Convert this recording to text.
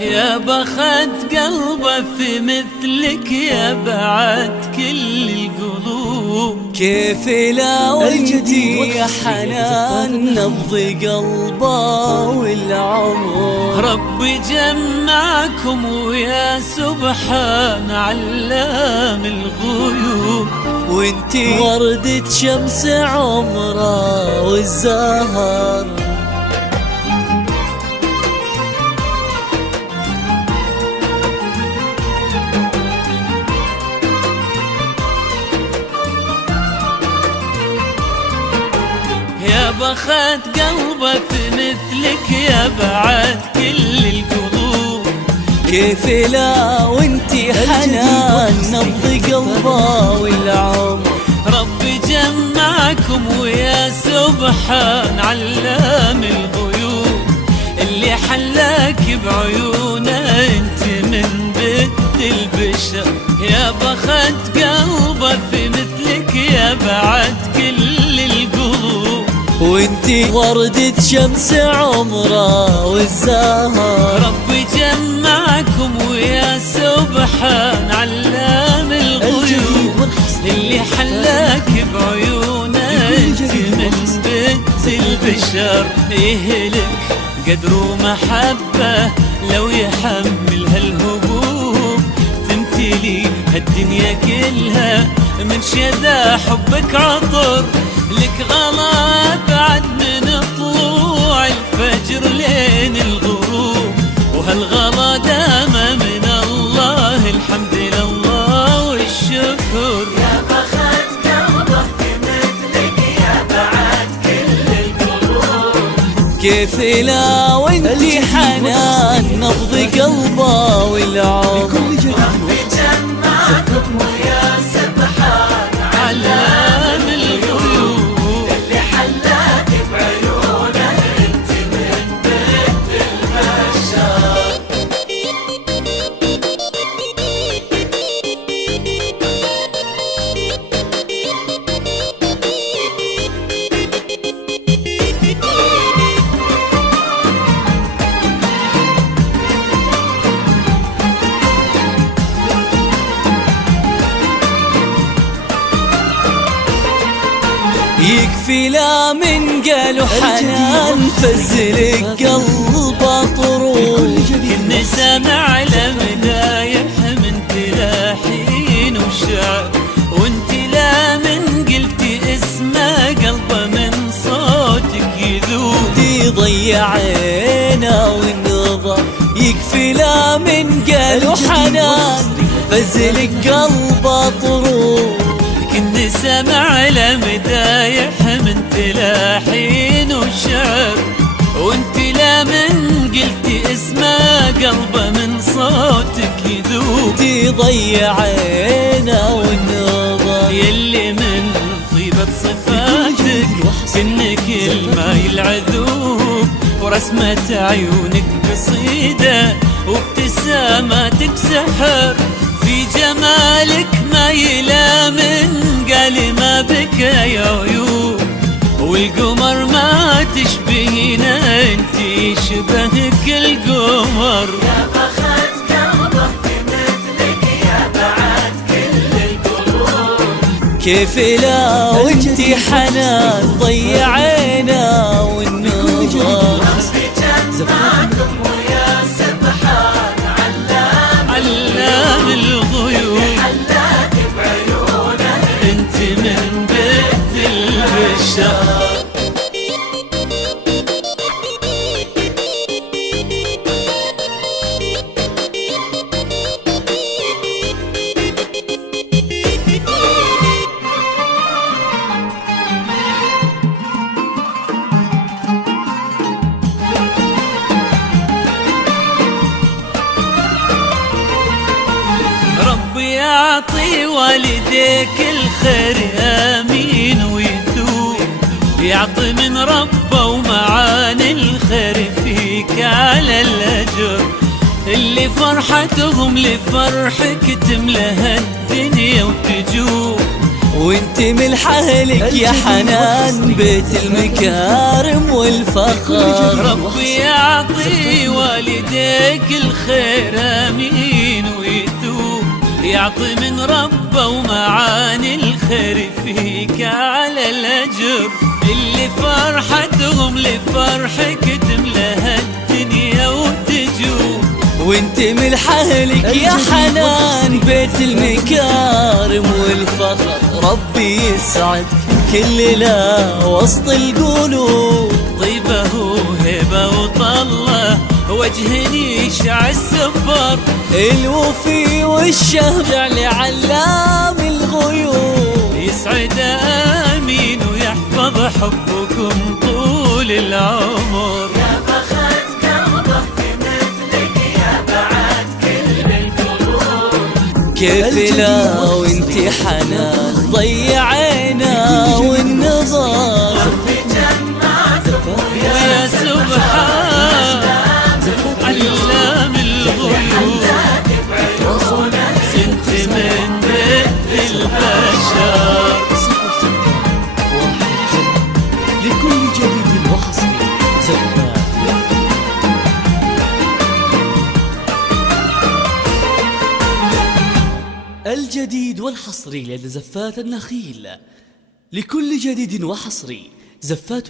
يا بخت قلبه في مثلك يا بعد كل القلوب. كيف لا وانتي يا حنان نبض قلبه والعمر. ربي جمعكم ويا سبحان علام الغيوب. وانتي وردة شمس عمره والزهر. يا بخت قلبه في مثلك يا بعد كل القلوب. كيف لا وانتي حنان نبض قلبه والعمر. ربي جمعكم ويا سبحان علام الغيوب. اللي حلاك بعيونه انت من بيت البشر. يا بخت قلبه في مثلك يا بعد كل القلوب. وانتي وردة شمس عمره والزهر. ربي جمعكم ويا سبحان علام الغيوب. اللي حلاك بعيونه انت من بيت البشر. يهلك قدر ومحبة لو يحمل هالهبوب. تمتلي هالدنيا كلها من شذا حبك عطر. لك غلا بعد من طلوع الفجر لين الغروب. وهالغلا دام من الله الحمد لله والشكر. يا بخت قلبه في مثلك يا بعد كل القلوب. كيف لا وانتي حنان نبض قلبه والعمر. ربي جمعكم ويا سبحان علام الغيوب. اللي حلاك بعيونه انت من بيت البشر. يكفي لا من قالوا حنان فزلك قلبه طروب. كني سامع لمدايح من تلاحين وشعر. وانت لا من قلتي اسمه قلبه من صوتك يذوب. يضيع عينه والنظر. يكفي لا من قالوا حنان فزلك قلبه طروب. كني سامع لمدايح من تلاحين وشعر. وانت لا من قلتي اسمه قلبه من صوتك يذوب. تضيع عينه والنظر. يلي من طيبة صفاتك كنك الماي العذوب. ورسمة عيونك قصيدة وابتساماتك سحر. في جمالك ما يلا من قال ما بك يا عيوب. والقمر ما تشبهينا انتي شبهك القمر. يا بخت قلبه في مثلك يا بعد كل القلوب. كيف لا وانتي حنان ضيع عينه والنظر. ربي جمعكم ويا سبحان علام الغيوب. حلاك بعيونه انت من بيت البشر. ربي يعطي والديك الخير امين ويثوب. يعطي من ربه ومعاني الخير فيك على الاجر. اللي فرحتهم لفرحك تملى الدنيا وتجوب. وانت ملح اهلك يا حنان بيت المكارم والفخر. ربي يعطي والديك الخير امين ويثوب، يعطي من ربه ومعاني الخير فيك على الاجر. اللي فرحتهم لفرحك تملى الدنيا وتجوب، وانت ملح اهلك يا حنان بيت المكارم والفخر. ربي يسعد كل ليلة وسط القلوب، طيبه وهبه وطله وجهني يشع السفر. الوفي والشهر لعلام الغيوب، يسعد امين ويحفظ حبكم طول العمر. يا بخت قلبه مثلك يا بعد كل القلوب. كيف لا وانت حنان ضيعينا والنظر. ويا سبحان علام الغيوب، انت من بيت البشر. لكل جديد وحصري زفات. الجديد والحصري لدى زفات النخيل. لكل جديد وحصري زفات